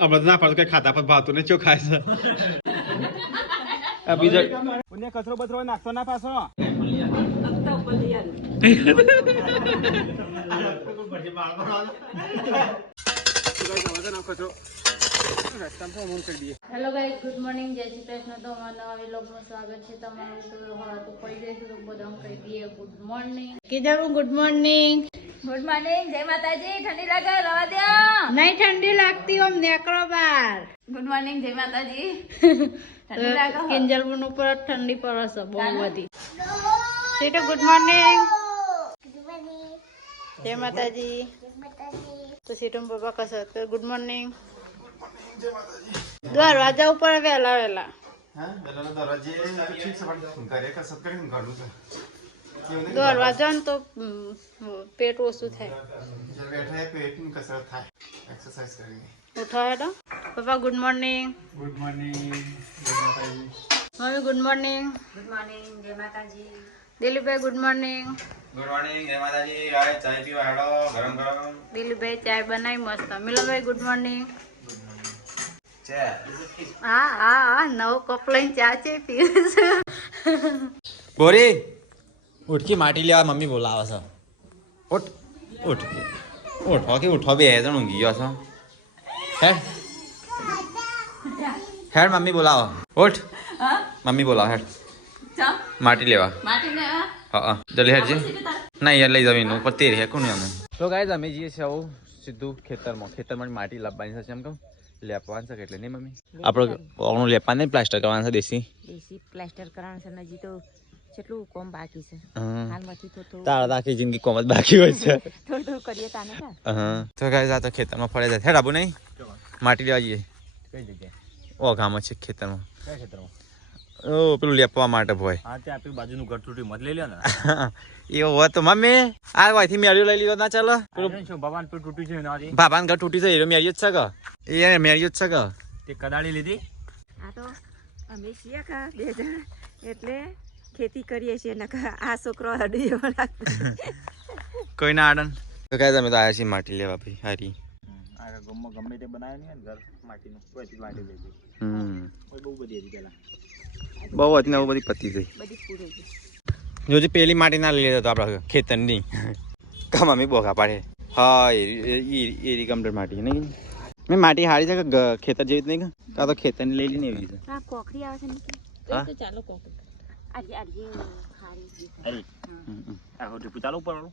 આપણે ના પાડો કઈ ખાતા પર ભાવતું ને ચો ખાય છે આ બીજો ઉને કચરો બચરો નાખતો ના પાછો હેલો ગાઈસ, ગુડ મોર્નિંગ, જય શ્રી કૃષ્ણ. તો અમારા નવા વ્લોગમાં સ્વાગત છે તમારું. તો હવે તો પડી જઈશું તો બધા કહી દઈએ ગુડ મોર્નિંગ. કીધું ગુડ મોર્નિંગ. ગુડ મોર્નિંગ, જય માતાજી. ઠંડી લાગે રવા દો. નહીં ઠંડી લાગતી, ઓમ નેકળો બાર. ગુડ મોર્નિંગ, જય માતાજી. ઠંડી લાગે કિંજલબુન ઉપર ઠંડી પડે છે બહુ બધી. સીટો ગુડ મોર્નિંગ. જય માતાજી. તો સીટો બાબા કસો તો ગુડ મોર્નિંગ. દરવાજા ઉપર વેલા વેલા દરવાજા ને તો પેટ ઓછું થાય. ઉઠો હેડો પપ્પા. Good morning. Good morning. Mummy good morning. Good morning, જય માતાજી. દિલીપભાઈ ગુડ મોર્નિંગ. ગુડ મોર્નિંગ, જય માતાજી. આ ચાય પીવા હેડો ગરમ ગરમ. દિલીપભાઈ ચાય બનાવી મસ્ત. મિલનભાઈ ગુડ મોર્નિંગ. ચા હા હા હા, નવો કપ લઈને ચા છે પીવે છે. બોરી ઉઠકી માટી લેવા મમ્મી બોલાવે છે. ઉઠ ઉઠ ઉઠો કે ઉઠો બે જણ ઊંઘી ગયો છો. હેડ હેડ મમ્મી બોલાવો. ઉઠ મમ્મી બોલાવો. હેડ માટી લેવા. માટી ને હા જલ્દી હેડ છે. ના યાર લઈ જમીન ઉપર તેર હે કોણ અમે તો ગાઈઝ અમે જઈએ છીએ આવું સીધું ખેતરમાં માટી લાવવાની છે. એમ કહું લેપવાનું છે એટલે નહીં મમ્મી આપણે ઓગણું લેપવાનું નહીં પ્લાસ્ટર કરવાનું છે દેશી પ્લાસ્ટર કરવાનું છે. હજી તો કેટલું કોમ બાકી છે હાલમાંથી. તો તારા આખી જિંદગી કોમ જ બાકી હોય છે. થોડું કરીએ તાને કા. હા તો ગાઈઝ આ તો ખેતરમાં ફળે જાય. હેડ આબુ નહીં માટી લેવા જઈએ. કઈ જગ્યાએ? ઓ ગામમાં છે ખેતરમાં. કયા ક્ષેત્રમાં? ઓ પેલું લેપવા માટે ભોય. હા તે આપણી બાજુનું ઘર તૂટી મત લઈ લ્યો ને. એવો હોય તો મમ્મી આ વાયથી મેળ્યો લઈ લીધો ના ચાલો. શું ભગવાન પર તૂટ્યું છે એનાથી? બાબાન ઘર તૂટી છે એ મેળ્યો જ છે કે એ મેળ્યો જ છે કે તે કદાળી લીધી. આ તો અમે છીએ કા બે જણ એટલે ખેતી કરીએ છીએ ને આ છોકરો હડી એવો લાગતો. કોઈ ના આડન તો કાંઈ તમે તો આવ્યા છીએ માટી લેવા ભાઈ હારી. આ ગમમાં ગમે તે બનાવે નહીં ઘર માટીનું કોઈ માટી લઈ ગઈ. બહુ બધી હતી પેલા. બહુ હતી ને બહુ બધી પતી ગઈ. બધી પૂરી ગઈ. જોજે પેલી માટી ના લઈ લેતો તો આપણા ખેતરની કા મમ્મી બોખા પાડે. હા એરી કમ્પ્લીટ માટી નહીં મેં માટી હારી છે કે ખેતર જેવી જ નહીં કા તો ખેતરની લઈ લઈને એવી છે. આ કોકરી આવે છે ને હા તો ચાલો કોકરી આજે આજે ખારી અરે આ હોટી પૂછાલો ઉપર વાળું.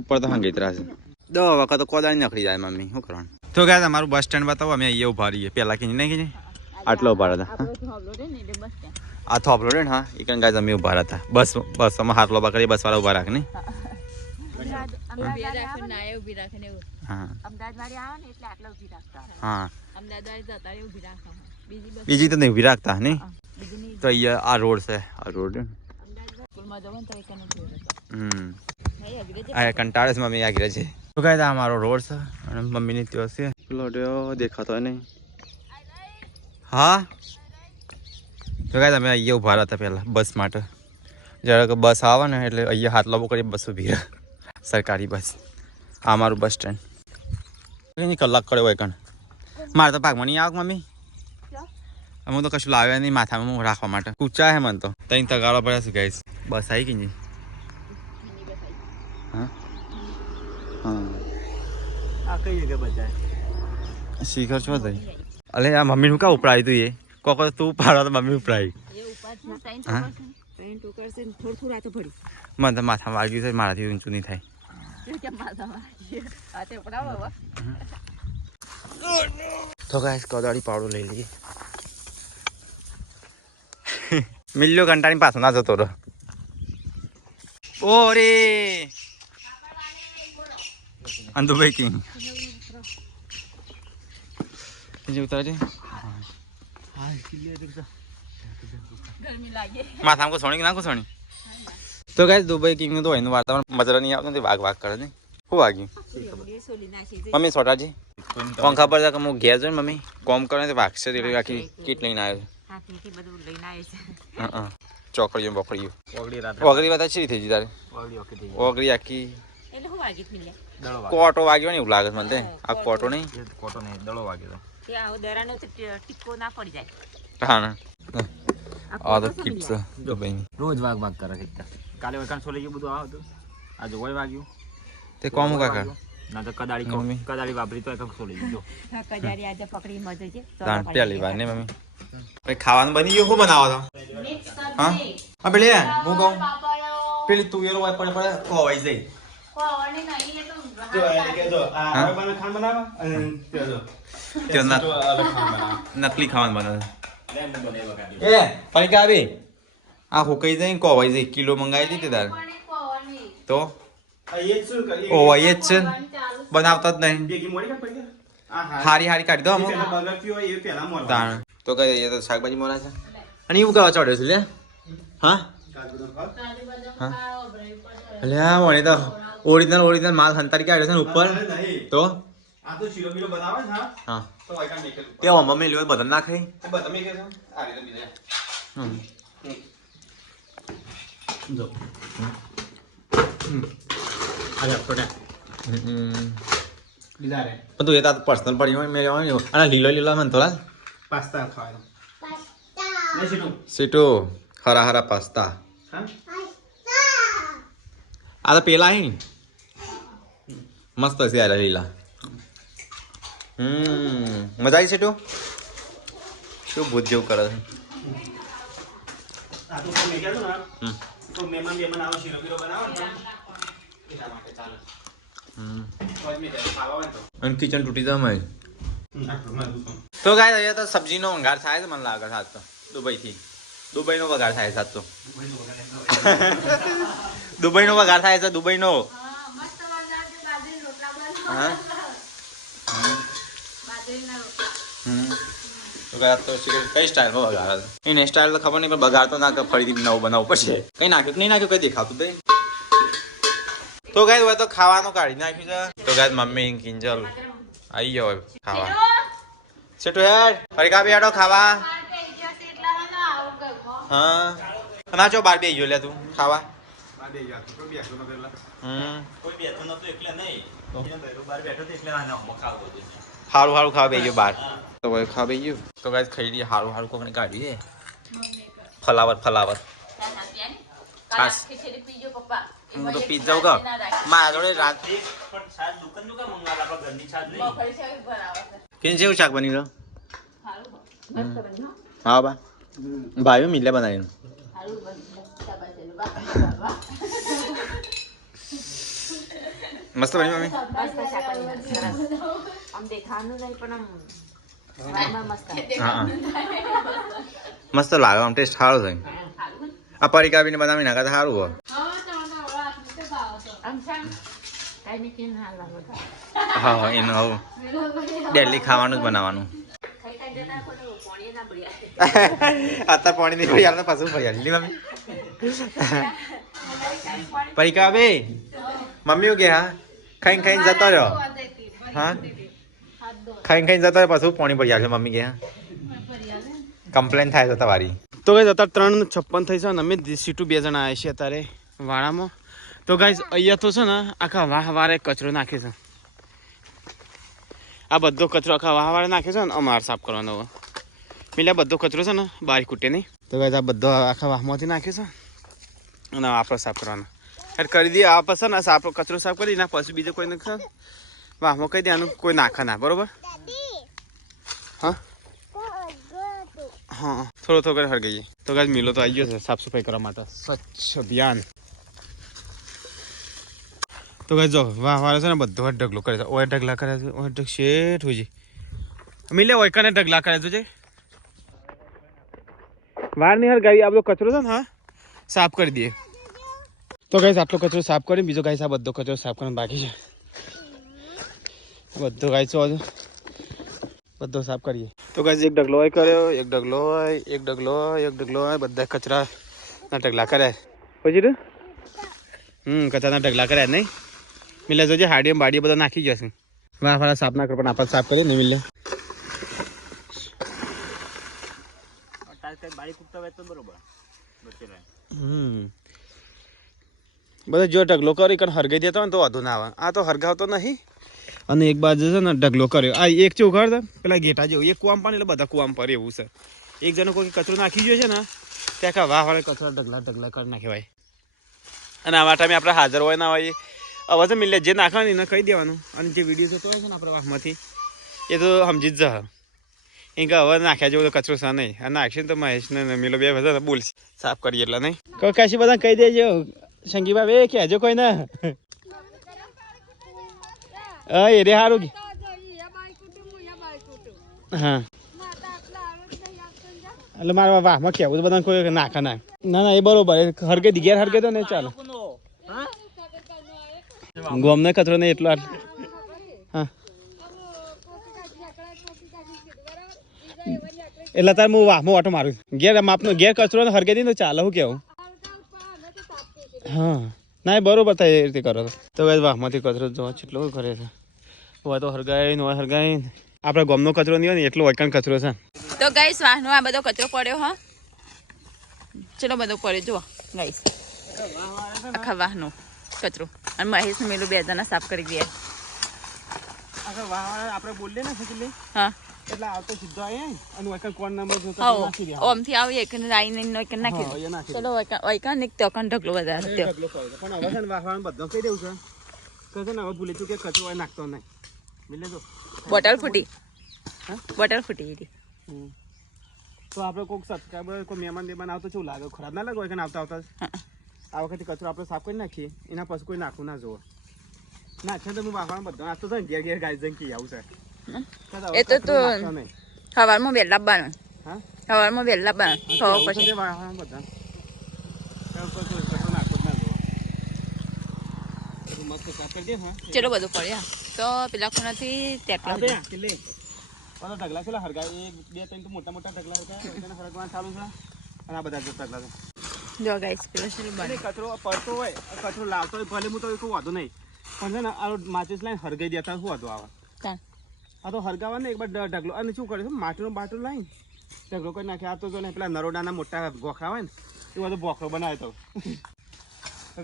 ઉપર તો હંગેતરા છે. 10 વખત તો કોદાળી નખડી જાય મમ્મી શું કરવાનું. તો ગયા તમારું બસ સ્ટેન્ડ બતાવો અમે અહીંયા ઉભા રહીએ. પહેલા કીધું નહીં કીધું આટલો ઉભા હતા. આપણો થોબલો રે ને એટલે બસ ત્યાં આ થોપલો રે ને હા એ કણ ગાય અમે ઉભા હતા. બસમાં હાથ લોબા કરી બસ વાળા ઉભા રાખે ને. અમદાવાદ રાખે ના એ ઊભી રાખે ને એવું. હા અમદાવાદ વાળી આવે ને એટલે આટલા ઊભી રાખતા. હા અમદાવાદ વાળી જતા રે ઊભી રાખવા. બીજી બસ બીજી તો નહીં ઉભી રાખતા નહીં. બીજી નહીં. તો અહીંયા આ રોડ છે આ રોડ. અમદાવાદ સ્કૂલમાં જવાનું તો એક નથી નહીં અગરે આ કંટાળે છે મમ્મી આગળ છે. તો કાંઈ આ મારો રોડ છે અને મમ્મીની ત્યાં છે પેલો દેખાતો નહીં. હા તો કાંઈ તમે અહીંયા ઉભા હતા પહેલાં બસ માટે. જ્યારે કે બસ આવે ને એટલે અહીંયા હાથ લાંબો કરી બસ ઊભી રહે સરકારી બસ. આ મારું બસ સ્ટેન્ડ. કઈ કલાક કરે હોય કણ મારે તો ભાગમાં નહીં આવે મમ્મી. હું તો કશું લાવ્યા નહીં માથામાં હું રાખવા માટે. કૂચા હે મને તો ત્યાં તગાડવા પડ્યા છે ગાઈસ. બસ આવી કે નહીં? હા હા આ કઈ જગ્યાએ બચાય? શિખર છો થઈ. અલે આ મમ્મીનું કા ઉપડાવી તું એ કોકો તું ઉપાડો તો મમ્મી ઉપડાવી. એ ઉપાડ ના ટાઈમ હા તો કરશે થોડું થોડું આતો ભરી મને તો માથામાં વાગ્યું છે મારાથી ઊંચું નહીં થાય. કેમ માથામાં આ તે પડાવો હવે. તો ગાઈસ કોદાળી પાવડું લઈ લઈએ. મિલ્યો કંટાળી પાછો ના જતો રહો. ઓરે અંદુભાઈ કિંગ ઉતારે ગરમી લાગે માથામાં કો સોણી કે ના કો સોણી. તો ગાઈસ દુબઈ કિંગ નું તો એનું વાતાવરણ મજા નહીં આવતું વાઘ વાઘ કરે ને. શું વાગ્યું સોલી નાખી મમ્મી છોટાજી પંખા પર હું ઘેર જોઈ મમ્મી કોમ કરે તો વાગશે આખી કીટ લઈને આવ્યો. હા તેથી બધું લઈને આવે છે. હા ચોકડીઓ બકડીઓ ઓગળી રાત ઓગળી વાત છે થઈ ગઈ તારે. ઓગળી ઓકે થઈ ઓગળી આખી એટલે હું વાગી જ મિલ્યા દળો કોટો વાગ્યો ને એવું લાગે છે મને. આ કોટો નહીં કોટો નહીં દળો વાગ્યો. તે આવો દરાનો તો ટીકો ના પડી જાય. હા ના આ તો ફોટો કિડ્સ દુબઈની રોજ વાગ કરે કેટલા કાલે વખાણ છોલે ગયું બધું આવતું આજે હોય વાગ્યું તે કોમ કાકા ના તો કદાળી વાપરી તો એક છોડી દીધો હા, કજારી આજે પકડી મજો છે. તાણ પહેલી વાર ને મમ્મી ભાઈ ખાવાનું બની ગયું શું બનાવો તો મિક્સ હા સબ્જી હા પેલી હું કહું પાપડો પેલી તુવેરો હોય પડે ખોવાઈ જાય કોવાની નહીં એ તો જો એને કહેજો આ હવે મને ખાન બનાવો અને કહેજો કે ના તો અલગ ખાન બનાવો નકલી ખાવાનું બનાવે લે હું બનાવી વગાડી એ પૈકા આવી આ હુકાઈ જાય ખોવાઈ જાય કિલો મંગાવી દીધી તાર કોની કોવાની તો આ એ જ શું કરી ઓ એ જ છે ને. બનાવતા જ નહીં બેગી મોડી કે પડી આ હારી હારી કાઢી દો અમુક પેલા બગડતી હોય એ પેલા મોરવા તાણ તો કઈ એ તો શાકભાજી મોરા છે અને એવું કહેવા ચડ્યો છે લે હા કાજુ નો ભાગ કાજુ બદામ હા. ખાઓ બ્રેડ પર એટલે હા વળી તો ઓરિજિનલ માલ હંતારી કાઢ્યો છે ને ઉપર નહીં તો આ તો શીરો બીરો બનાવે ને હા હા તો વાયકા મેકે તે મમ્મી લ્યો બધા ના ખાઈ તો બધા મેકે છે આ રીતે બીજા જો આ જા ટોટા લીધા રે પણ તું એ તાર પર્સનલ પડી હોય મેં હોય અને લીલો મને થોડા પાસ્તા ખાવાનો લે શીરો સીટો હરા પાસ્તા હા આ તો પેલા અહીં મસ્ત છે આ લીલા મજા આવી સીટો શું ભૂત જેવું કરે છે આ તો મેં કહેતો ને તો મહેમાન આવો શીરો બીરો બનાવો ને એના માટે ચાલે તો જ મેં કહ્યું ખાવા હોય તો અને કિચન તૂટી જાય મેં આટલું માં દુકાન તો ગાય અહીંયા તો સબ્જીનો વઘાર થાય છે મને લાગે છે આજ તો દુબઈનો વઘાર થાય છે આજ તો દુબઈનો વઘાર થાય છે દુબઈનો હા મસ્ત મજા છે બાજરી રોટલા હા બનાવો બાજરીના રોટલા તો ગાય તો કઈ સ્ટાઇલમાં વઘાર છે એને સ્ટાઇલ તો ખબર નહીં પણ બગાડ તો ના કે ફરીથી નવું બનાવવું પડશે કઈ નાખ્યું કે નહીં નાખ્યું કઈ દેખાતું ભાઈ તો ગાય હોય તો ખાવાનું કાઢી નાખ્યું છે તો ગાય મમ્મી કિંજલ આવી ગયો હોય ખાવા સેટુ હેડ ફરી કા બેડો ખાવા હા ના ચો બાર બે ગયો લે તું ખાવા બા દે યાર તો બેઠો ન પેલા કોઈ બેઠો નતો એટલે નહીં બહાર બેઠો તો એટલે ના ખાવ બધું હારું ખાવા બે ગયો બાર તો ભાઈ ખાવા બે ગયો તો ગાય ખાઈ લઈએ હારું કોકને કાઢી દે ફલાવર ખાસ હું તો પીઝા કા મારા જોડે રાત પણ છાજ દુકાન દુકાન મંગાવા આપણા ઘરની છાજ નહીં કેમ જેવું શાક બની રહ્યો હા બા ભાઈઓ મિલે બનાવીને મસ્ત બની મમ્મી આમ દેખાવાનું નહીં પણ આમ મસ્ત હા મસ્ત લાગે આમ ટેસ્ટ સારો છે આ પરિકાવીને બનાવી નાખે તો સારું હોય હા એનું આવું ડેલી ખાવાનું જ બનાવવાનું અત્યારે પાણી નહીં પડી પાછું પડી આલી મમ્મી પરિકા બે મમ્મી કે હા ખાઈને જતો રહ્યો હા ખાઈને જતો રહ્યો પાછું પાણી પડી આવશે મમ્મી કે હા કમ્પ્લેન થાય છે તમારી તો ગાઈઝ અત્યારે 3:56 થઈ છે અને અમે સીટું 2 જણા આવ્યા છીએ અત્યારે વાડામાં તો ગાઈઝ અહીંયા તો છે ને આખા વારે કચરો નાખે છે આ બધો કચરો આખા વારે નાખે છે ને અમારે સાફ કરવાનો હવે એટલે બધો કચરો છે ને બારી કૂટે નહીં તો ગાઈઝ આ બધો આખા વાહમાંથી નાખે છે અને આપણે સાફ કરવાનો એટલે કરી દઈએ આ પછી ને સાફ કચરો સાફ કરી ના પછી બીજો કોઈ નાખશે વાહમાં કહી દેવાનું કોઈ નાખે ના બરોબર હા હા થોડો કરી હરગઈએ તો ગાઈઝ મિલો તો આવી ગયો છે સાફ સફાઈ કરવા માટે સ્વચ્છ અભિયાન તો ગાઈઝ જો વારે છે ને બધો ઢગલો કરે છે ઓય ઢગલા કરે છે ઓય ઢગ શેઠ હોય છે મિલે ઓય કને ઢગલા કરે છે વાર ની હર ગાઈ આ બધો કચરો છે ને હા સાફ કરી દઈએ તો ગાઈઝ આટલો કચરો સાફ કરી બીજો ગાઈઝ આ બધો કચરો સાફ કરવાનો બાકી છે બધો ગાઈઝ હજુ બધો સાફ કરીએ તો ગાઈઝ એક ઢગલો હોય કર્યો એક ઢગલો હોય એક ઢગલો હોય એક ઢગલો હોય બધા કચરાના ઢગલા કર્યા પછી કચરાના ઢગલા કર્યા નહીં મિલે જોજે હાડીઓ બાડીઓ બધા નાખી જશે વાળા સાફ ના કરો પણ આપણે સાફ કરીએ ને મિલે બારી કૂટતા હોય તો બરોબર બધા જો ઢગલો કરી કારણ હરગાઈ દેતો હોય ને તો વાંધો ના આવે આ તો હરગાવતો નહીં અને એક બાજુ છે ને ઢગલો કર્યો. આ એક ચેવું ઘર છે પેલા ઘેટા જેવું, એક કુવામ પાણી એટલે બધા કુવામ પર એવું છે. એક જણો કોઈ કચરો નાખી ગયો છે ને ત્યાં કા વાહ વાળે કચરા ઢગલા કરી નાખે ભાઈ. અને આવા ટાઈમે આપણે હાજર હોય ના હોય હવે તો મિલે જે નાખવાનું એને કહી દેવાનું. અને જે વિડીયો જોતો હોય છે ને આપણે વાહમાંથી એ તો સમજી જ જા એ કે હવે નાખ્યા જેવો તો કચરો છે નહીં. અને નાખશે ને તો મહેશ ને મિલો બે બધા બોલશે સાફ કરીએ એટલે નહીં. કાશી બધા કહી દેજો સંગીબા બે કહેજો કોઈ ના. હા એ રે સારું કે હા એટલે મારા વાહમાં કેવું બધા કોઈ નાખા ના ના એ બરોબર હરકે ઘેર હરકે તો નહીં ચાલે. ગોમને કચરો નહીં એટલો હા એટલે તાર હું વાહમાં ઓટો મારું ઘેર માપનો ઘેર કચરો હરકે દઈને તો ચાલે હું કેવું. હા ના એ બરોબર થાય એ રીતે કરો તો વાહમાંથી કચરો જોવા કેટલો કરે છે. હોય તો હરગાય ને હોય હરગાય આપણે ગોમનો કચરો નહીં હોય ને એટલો વૈકાન કચરો છે. તો ગાઈસ વાહનો આ બધો કચરો પડ્યો હા ચલો બધો પડ્યો જુઓ ગાઈસ આખા વાહનો કચરો અને મહેશ ને મેલું બે જણા સાફ કરી ગયા. આપણે બોલીએ ને સચિન હા એટલે આવતો સીધો આવીએ અને વૈકાન કોણ નંબર જોતો હા નાખી દે. ઓમથી આવીએ એક આઈને એક નાખી દે. ચલો વૈકાન એક તોકન ઢગલો વધારે પણ હવે છે ને વાહવાનું બધું કહી દેવું છે કે છે ને હવે ભૂલી ચૂકે કચરો હોય નાખતો નહીં મિલે તો બોટલ ફૂટી બોટલ ફૂટી હતી. તો આપણે કોઈક સબસ્ક્રાઈબર કોઈ મહેમાન બેમાન આવતો શું લાગે ખરાબ ના લાગે હોય કે આવતા આવતા આ વખતે કચરો આપણે સાફ કરી નાખીએ એના પછી કોઈ નાખવું ના જોવો નાખે તો હું વાહવાનું બધું નાખતો હતો ને ઘેર ઘેર ગાય જંકી આવું છે. એ તો સવારમાં વહેલા લાવવાનું હા સવારમાં વહેલા લાવવાનું ખબર પછી વાહવાનું બધા કચરો નાખવો જ ના જોવો મસ્ત સાફ કરી દે. હા ચલો બધું પડ્યા તો પેલા ખૂણાથી તેટલા ઢગલા છે હરગા એક બે ત્રણ તો મોટા મોટા ઢગલા હરગવા ચાલુ છે અને આ બધા ઢગલા છે. જો ગાઈસ પેલો શું બને કચરો પડતો હોય કચરો લાવતો હોય ભલે હું તો કોઈ વાંધો નહીં પણ છે ને આ માચીસ લાઈને હરગાઈ દેતા શું વાંધો આવે. આ તો હરગાવા ને એક બાર ઢગલો અને શું કરે છે માટીનો બાટલો લાવીને ઢગલો કરી નાખે. આ તો જો ને પેલા નરોડાના મોટા ભોખરા હોય ને એ બધો ભોખરો બનાવે તો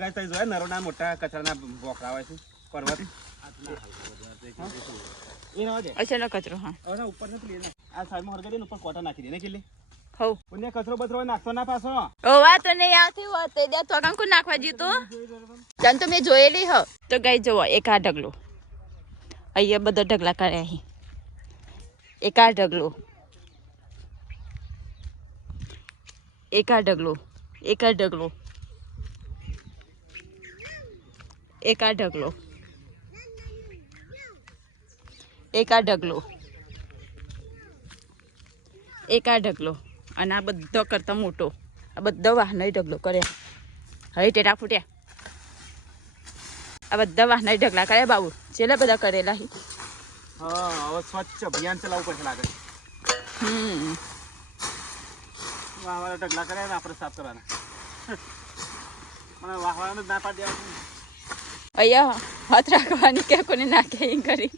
ગાય તમે જોયા નરોડા મોટા કચરાના ભોખરા હોય છે પર્વત અચાનક કચરો હા હવે ઉપર આ સાઈડમાં હરગાઈ દે ઉપર કોટા નાખી દે ને કેટલી હવ પુણ્ય કચરો બચરો નાખતો ના પાછો. ઓ વાત નહીં આવતી હોત તે દે તો કંકુ નાખવા જીતું તન તો મેં જોયેલી હ તો ગાઈ જુઓ એક આ ઢગલો અહીંયા બધા ઢગલા કર્યા અહીં એક આ ઢગલો એક આ ઢગલો એક આ ઢગલો એક આ ઢગલો એક આ ઢગલો એક આ ઢગલો અને આ બધો કરતા મોટો આ બધા વાહનો ઢગલો કર્યા. હવે ટેટા ફૂટ્યા આ બધા વાહનો ઢગલા કર્યા બાબુ છેલ્લે બધા કરેલા હા હવે સ્વચ્છ અભિયાન ચલાવવું પડશે લાગે. વાહવાળા ઢગલા કર્યા ને આપણે સાફ કરવાના મને વાહવાળાને ના પાડી દેવાનું. અહીંયા હાથ રાખવાની કે કોને નાખે એમ કરી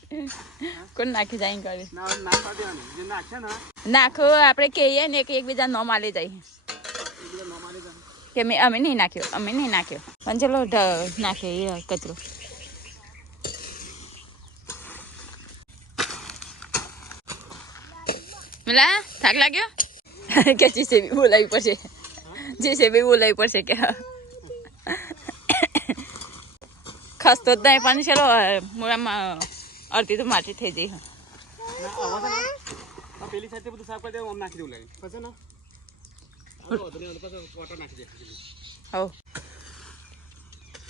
કોને નાખી જાય એમ કરી ના પાડી દેવાની જે નાખશે ને નાખો આપણે કહીએ ને કે એકબીજા ન માલી જાય કે અમે નહીં નાખ્યો પણ ચલો નાખે એ કચરો. મિલા થાક લાગ્યો કે જીસીબી બોલાવી પડશે કે ખસતો જ નહીં પણ ચલો મોડામાં અડધી તો માટી થઈ જઈ. પેલી સાઈડ બધું સાફ કરી દે આમ નાખી દેવું લાગે પછી ને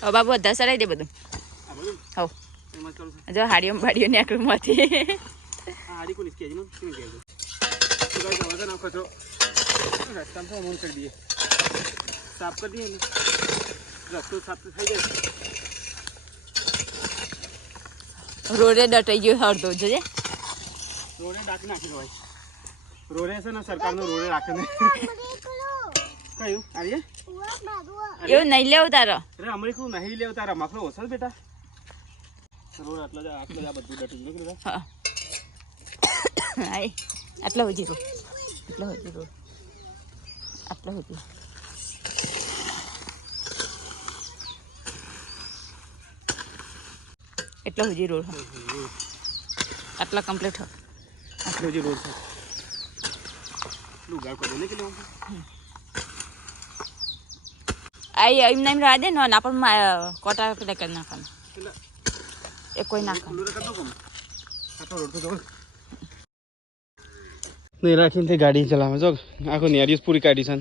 હવ બાબુ બધા સરાઈ દે બધું. હવ જો હાડીઓ બાડીઓ ને આકડમાંથી હાડી કોની કેજી માં કેમ કેજો તો ગાઈસ આવાજ ના કચરો રસ્તામાં તો મન કરી દઈએ સાફ કરી દઈએ ને રસ્તો સાફ થઈ જાય. રોડે ડટાઈ ગયો હળદો જોજે રોડે ડાકી નાખી દો ભાઈ. રોડે છે ને સરકારનો રોડે રાખે ને કયું આર્ય એવું નહીં લેવું તારો અરે અમરીકું નહીં લેવું તારા મફલો ઓછો બેટા રોડ આટલો જ આ બધું ડટી નીકળ્યું. હા આટલો સુધી રોડ આટલો સુધી એટલો સુધી રોડ આટલા કમ્પ્લીટ હો આટલું જે રોડ છે લુગા કરી દે કે લો આઈ એમને એમ રહેવા દે ને ના પણ કોટા પેલા કરી નાખવાના એ કોઈ નાખવાનું નહીં રાખીને તે ગાડી ચલાવે જો આખો નેરીસ પૂરી કાઢી છે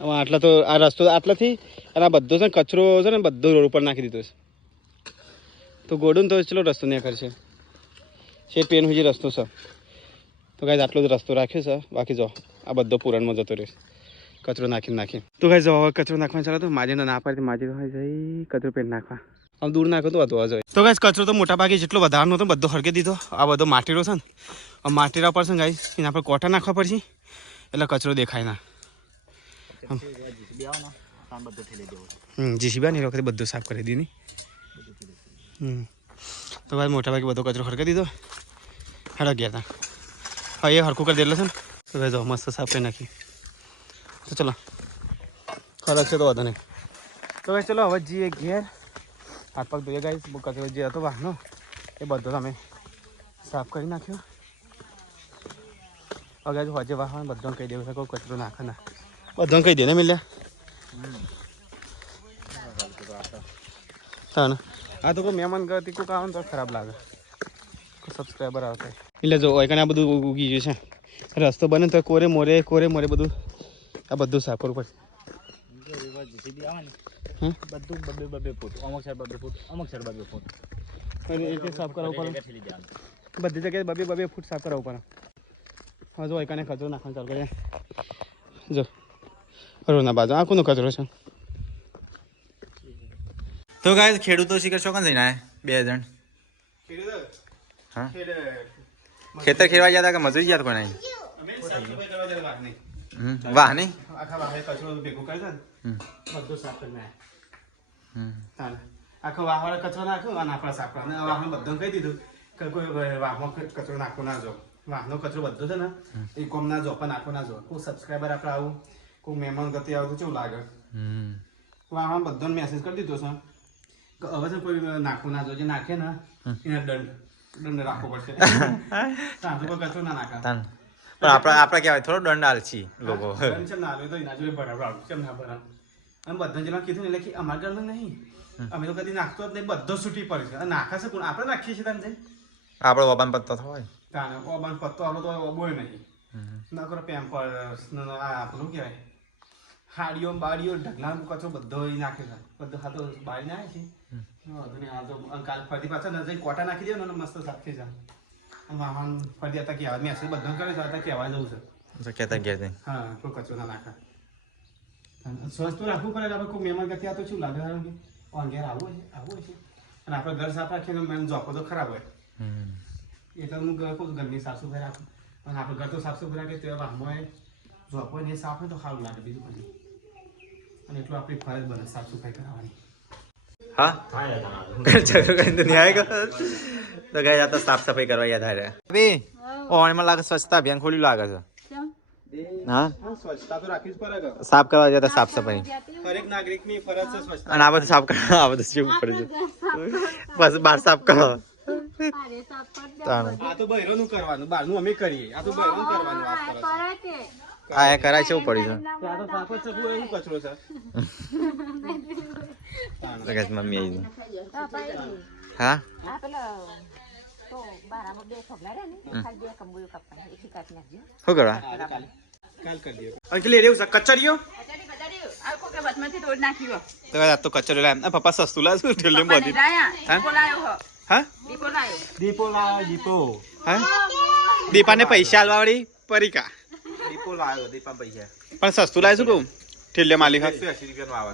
હવે આટલા તો આ રસ્તો આટલાથી અને આ બધો છે ને કચરો છે ને બધો રોડ ઉપર નાખી દીધો છે તો ગોડું તો ચલો રસ્તો ત્યાં કરશે છે પેન હોય રસ્તો છે તો કાંઈ આટલો જ રસ્તો રાખ્યો છે બાકી જો આ બધો પુરાણમાં જતો રહેશે કચરો નાખી તો કાંઈ જો હવે કચરો નાખવા ચાલો તો માજે ના પાડતી માજે જઈ કચરો પેન નાખવા આમ દૂર નાખો તો વધુ જોઈએ તો ગાઈસ કચરો તો મોટા ભાગે જેટલો વધારનો હતો બધો હરકી દીધો આ બધો માટીરો છે ને આ માટીરા પર છે ને ગાઈસ એના પર કોટા નાખવા પડશે એટલે કચરો દેખાય ના જીસીબી ની વખતે બધું સાફ કરી દીધી તો ભાઈ મોટા ભાગે બધો કચરો હરકી દીધો હેડા ગયા હતા હા એ હરખું કરી દેલો છે ને તો ભાઈ જો મસ્ત સાફ કરી નાખી તો ચલો ખરક છે તો વધુ નહીં તો ભાઈ ચલો હવે જઈએ ઘેર હાથ પગ ધોઈએ ગાઈસ કચરો જે હતો વાહનો એ બધો તમે સાફ કરી નાખ્યો હવે હજે વાહન બધો કહી દેવું છે કોઈ કચરો નાખે ના બધો કહી દે ને મિલ્યા હા ને આ તો કોઈ મહેમાન ગતિ કોઈ આવે ને તો ખરાબ લાગે કોઈ સબસ્ક્રાઈબર આવતા એટલે જો હોય આ બધું ઉગી ગયું છે રસ્તો બને તો કોરે મોરે બધું આ બધું સાફ કરવું પડે બધું બબે ફૂટ અમુક સાઈડ 2 ફૂટ અમુક સાઈડ 2 ફૂટ એટલે સાફ કરાવવું પડે બધી જગ્યાએ 2 ફૂટ સાફ કરાવવું પડે હા જો એકાને કચરો નાખવાનું ચાલુ કરે જો રોના બાજુ આ કોનો કચરો છે તો ગાઈસ ખેડૂતો શીખર છો કોણ જઈને આયા 2 જણ હા ખેતર ખેડવા ગયા હતા કે મજૂરી ગયા કોઈ નહીં વાહ નહીં આખા વાહે કચરો ભેગો કરે છે ને બધું સાફ કરી નાખે આખો વાહવાળો કચરો નાખ્યો અને આપણે સાફ કરવાનો વાહને બધું કહી દીધું કે કોઈ વાહમાં કચરો નાખવો ના જો વાહનો કચરો બધો છે ને એ કોમ ના જો પણ નાખવો ના જો કોઈ સબસ્ક્રાઈબર આપણે આવું કોઈ મહેમાન ગતિ આવું તો કેવું લાગે વાહમાં બધાને મેસેજ કરી દીધો છે કે હવે છે કોઈ નાખવું ના જો જે નાખે ને એને દંડ રાખવો પડશે કોઈ કચરો ના નાખે પણ આપણે કહેવાય થોડો દંડ આલછી લોકો કેમ ના આવે તો એના જોડે ભરાવ કેમ ના ભરાવ અને બધા જેમાં કીધું એટલે કે અમારા ઘરનું નહીં અમે તો કદી નાખતો જ નહીં બધો છૂટી પડે છે અને નાખાશે કોણ આપણે નાખીએ છીએ તને આપણો ઓબાન પત્તો હોય તાને ઓબાન પત્તો આપણો તો ઓબોય નહીં ન કરો પેમ્પર્સ આપણું કહેવાય હાડીઓ બાડીઓ ઢગલા કચરો બધો નાખે છે બધો હા તો બાળી નાખે છે આ તો કાલ ફરતી પાછા ન જઈ કોટા નાખી દે ને મસ્ત સાફ થઈ જાય વાહન ફરતી હતા કહેવાય મેસેજ બધા કરે છે હતા કહેવા જવું છે કહેતા ગયા હા કોઈ કચરો ના નાખે સ્વસ્થ રાખવું પડે આપણે કોઈ મહેમાન ગતિ આ તો શું લાગે કે ઘેર આવું છે અને આપણે ઘર સાફ રાખીને મેં જોપો તો ખરાબ હોય એટલે હું ઘરની સાફ સફાઈ રાખું અને આપણે ઘર તો સાફ સફાઈ રાખીએ તો વાહમાં જોપો ને સાફ હોય તો સારું લાગે બીજું બધું અને એટલું આપણી ફરજ બને સાફ સફાઈ કરાવવાની હા નહીં આવેગા તો ગાય આ તો સાફ સફાઈ કરવા યાદ આવે બે ઓણમાં લાગે સ્વચ્છતા અભિયાન ખોલ્યું લાગે છે હા સ્વચ્છતા તો રાખવી જ પડે સાફ કરવા જતા સાફ સફાઈ દરેક નાગરિકની ફરજ છે સ્વચ્છતા અને આ બધું સાફ કરવા આ બધું જેવું પડે છે બસ બહાર સાફ કરો આ તો બહેરોનું કરવાનું બહારનું અમે કરીએ આ તો બહેરોનું કરવાનું વાત કરે છે આ એ કરાય છે એવું પડી છે આ તો સાફ જ છે પૂરો એવું કચરો છે મમ્મી આવી હા શું કરવા કાલ કરી દઈએ અંકલ એ રેવું છે કચરિયો તો આ તો કચરો લાય પપ્પા સસ્તું લાવશું ઠેલે બધી હા દીપો હા દીપાને પૈસા આલવા વાળી પરિકા દીપો લાવ્યો દીપા પૈસા પણ સસ્તું લાવીશું કહું ઠેલે માલિક 80 રૂપિયાનું આવે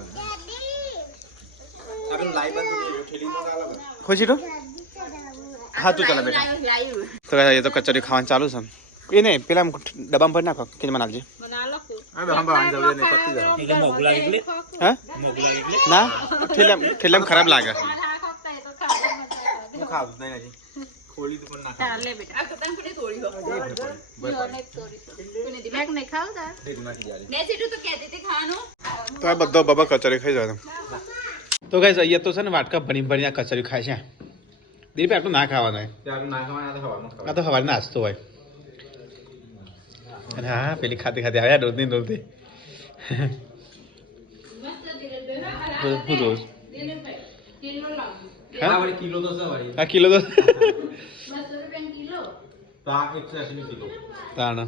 ખુશી તો હા તું ચાલે બેટા તો એ તો કચરી ખાવાનું ચાલુ છે એ નહીં પેલા ડબ્બામાં ભરી નાખો કે મને આવજે હા ના ઠેલામ ખરાબ લાગે તો આ બધો બબા કચરી ખાઈ જાય તો ગાઈસ અહીંયા તો છે ને વાટકા ભરી ભરી આ કચરી ખાય છે દિલીપ આટલું ના ખાવાનું હોય ત્યારનું ના ખાવાના તો ખવાનું આ તો સવારે નાસ્તો હોય અને હા પેલી ખાતી ખાતી આવ્યા રોજની રોજની શું રોજ આ વળી કિલો તો છે વળી આ કિલો તો તો આ 180 ની કિલો તાણ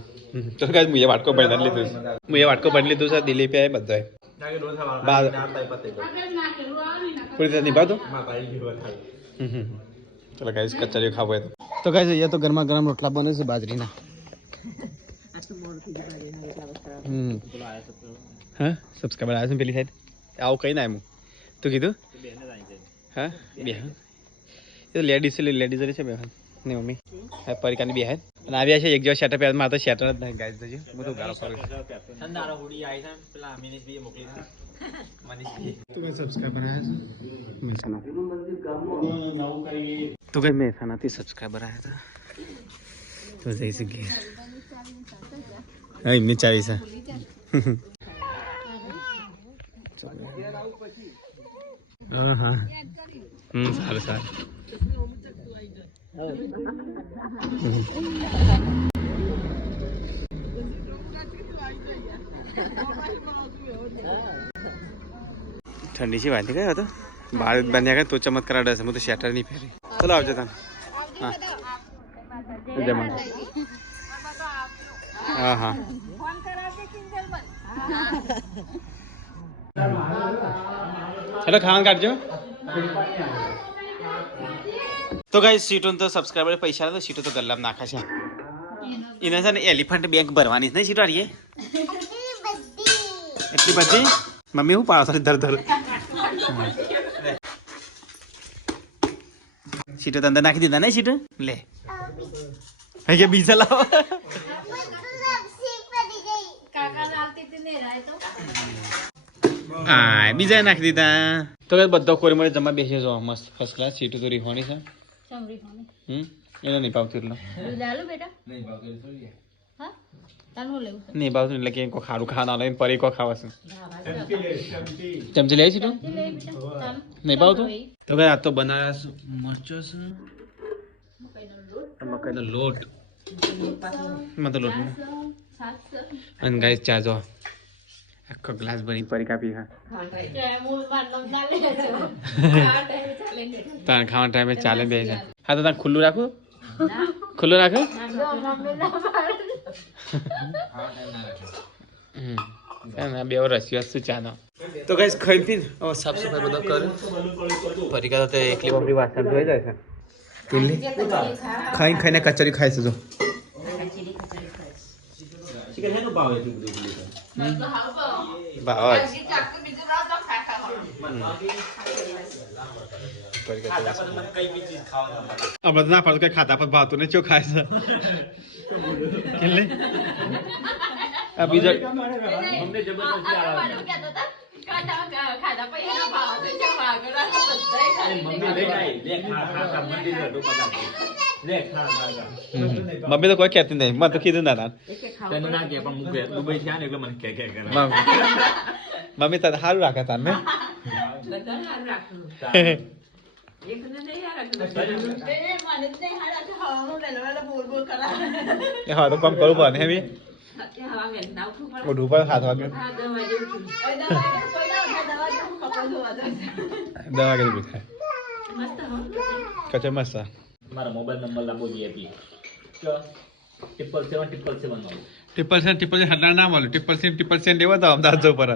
તો કાંઈ મુએ વાટકો ભરી લીધું મુએ વાટકો ભરી લીધું છે દિલીપે બધો તાકે રોજ ખાવાનું બાર. ના તાઈ પતે તો પૂરી રીતે નિભાવતો માં તાઈ ગયો થાય ચલો ગાઈસ કચરિયો ખાવો હોય તો ગાઈસ અહીંયા તો ગરમા ગરમ રોટલા બને છે બાજરીના હા સબસ્ક્રાઈબર આવ્યા છે પેલી સાઈડ આવું કઈ ના એમ તું કીધું હા બે હા એ તો લેડીઝ છે બે ને મમ્મી હા પરિકાની બે હા અને આવ્યા છે એક જેવા શેટર પહેલા મારે તો શેટર જ નહીં ગાઈસ જજો હું તો ગાળો પડું ઠંડારો હુડી આવી છે પેલા મિનિસ બી મોકલી છે મનીષ બી તો કઈ સબસ્ક્રાઈબર આવ્યા છે મહેસાણા તો કઈ મહેસાણાથી સબસ્ક્રાઈબર આવ્યા હતા તો જઈશું ઘેર હા એમની ચાલી છે હા હા સારું સારું ઠંડી છે વાત ગયો હતો બહાર બન્યા ગયા તો ચમત્કાર હશે હું તો શેટર નહીં પહેરી ચલો આવજો તમે હા જમા હા હા ચલો ખાવાનું કાઢજો તો ગાઈ સીટો તો સબસ્ક્રાઈબર પૈસા તો સીટો તો ગલ્લામાં નાખે છે એને છે ને એલિફન્ટ બેંક ભરવાની છે ને સીટો આરીએ એટલી બધી મમ્મી હું પાડો ધર ધર સીટો તો અંદર નાખી દીધા ને સીટો લે ભાઈ કે બીજા લાવો હા બીજા નાખી દીધા તો બધો કોરી મળે જમા બેસી જો મસ્ત ફર્સ્ટ ક્લાસ સીટો તો રીહોણી છે એને નહીં પાવતું એટલો નહીં ભાવતું એટલે કે કોઈ ખારું ખાવા ના પરી કોઈ ખાવા છે ચમચી લે સીટો નહીં ભાવતું તો કઈ આ તો બનાવ્યા મરચો છે મકાઈનો લોટ એમાં તો લોટ અને ગાઈસ ચા જો આખો ગ્લાસ ભરી પરી કાપી ખા તાર ખાવા ટાઈમે ચાલે બે છે હા તો તાર ખુલ્લું રાખું ખુલ્લું રાખું બે રસી વસ્તુ ચાનો તો ગાઈસ ખાઈ પીને હવે સાફ સફાઈ બધો કરે પરીકા તો એકલી બપરી વાસણ ધોઈ જાય છે પેલી ખાઈ ખાઈને કચરી ખાય છે જો ચિકન હેનો ભાવ એટલું બધું ભાવ જ કઈ બી ચીજ ખાવા હમણાં ના પાડતું કઈ ખાતા પર ભાવતું ને ચો ખાય છે કેટલે આ બીજા અમને જબરદસ્તી મમ્મી લે કાઈ લે ખા મંદિર હતો પદાર્થ લે ખા મમ્મી તો કોઈ કહેતી નહીં મને તો કીધું ના તને ના કે પણ મુકે દુબઈ થી આને એટલે મને કે કરે મમ્મી તને સારું રાખે તાને હા તો કામ કરું પડે હેમી ઓઢું પર હાથ વાગે દવા કે થાય કચર મસ્ત મારા મોબાઈલ નંબર લાંબો જી આપી 777 ટ્રિપલ હટલા ના મળે ટ્રિપલ સેન લેવા તો અમદાવાદ જવું પડે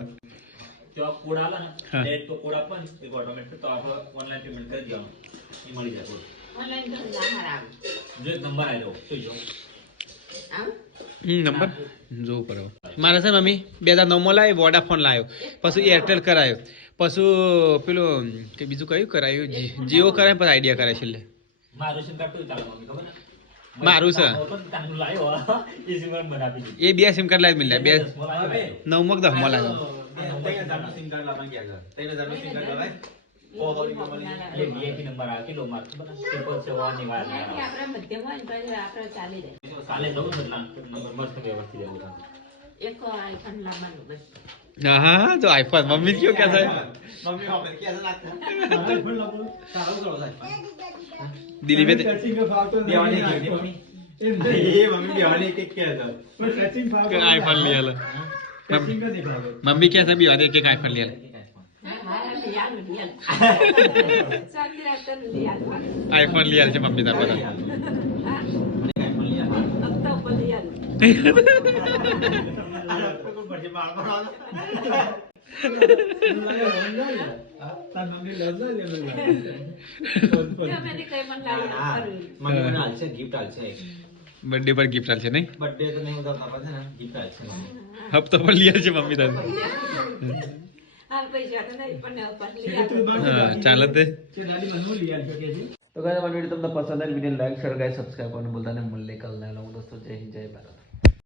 જો કોડ આલે ને ડેટ તો કોડ આપન એક ઓટોમેટિક તો આપણે ઓનલાઈન પેમેન્ટ કરી દેવાનું એ મળી જાય ઓનલાઈન જો નંબર આવ્યો જોઈ જો નંબર જોવું પડે મારે છે મમ્મી 2009 લાવ્યો વોડાફોન લાવ્યો પછી એરટેલ કરાયો પછી પેલું કે બીજું કયું કરાયું જીઓ કરાય પછી આઈડિયા કરાય છેલ્લે મારું સિમ કાર્ડ તો ચાલે મમ્મી ખબર ને મારું છે તાનું લાયો એ સિમ કાર્ડ બનાવી દીધું એ બે સિમ કાર્ડ લાવી મળ્યા બે 9 મગ 10 માં લાવ્યો 3000 સિમ કાર્ડ લાવવા ગયા 3000 સિમ કાર્ડ લાવાય એ વીઆઈપી નંબર આવે કેટલો માર્ક ખબર ને 777 ની વાત ચાલે જવું બદલા નંબર મસ્ત વ્યવસ્થિત આવ્યો हाँ जो आईफोन मम्मी क्यों क्या था मम्मी वापस कैसा लगता है दिल्ली में दिवाली ये मम्मी दिवाली केक क्या था आईफोन लिया ला मम्मी कैसा भी आने के आईफोन लिया आईफोन लिया थे मम्मी था पता गिफ्ट आलছে बर्थडे पर गिफ्ट आलছে नहीं बर्थडे तो नहीं होता पापा था ना गिफ्ट आलছে हप्ता पर लिया છે મમ્મી તારે ચાલત દે तो गाइस हमारी वीडियो तुमने पसंद है video like share guys subscribe करना भूलता नहीं। मिलने कल नया लोग दोस्तों जय हिंद जय भारत।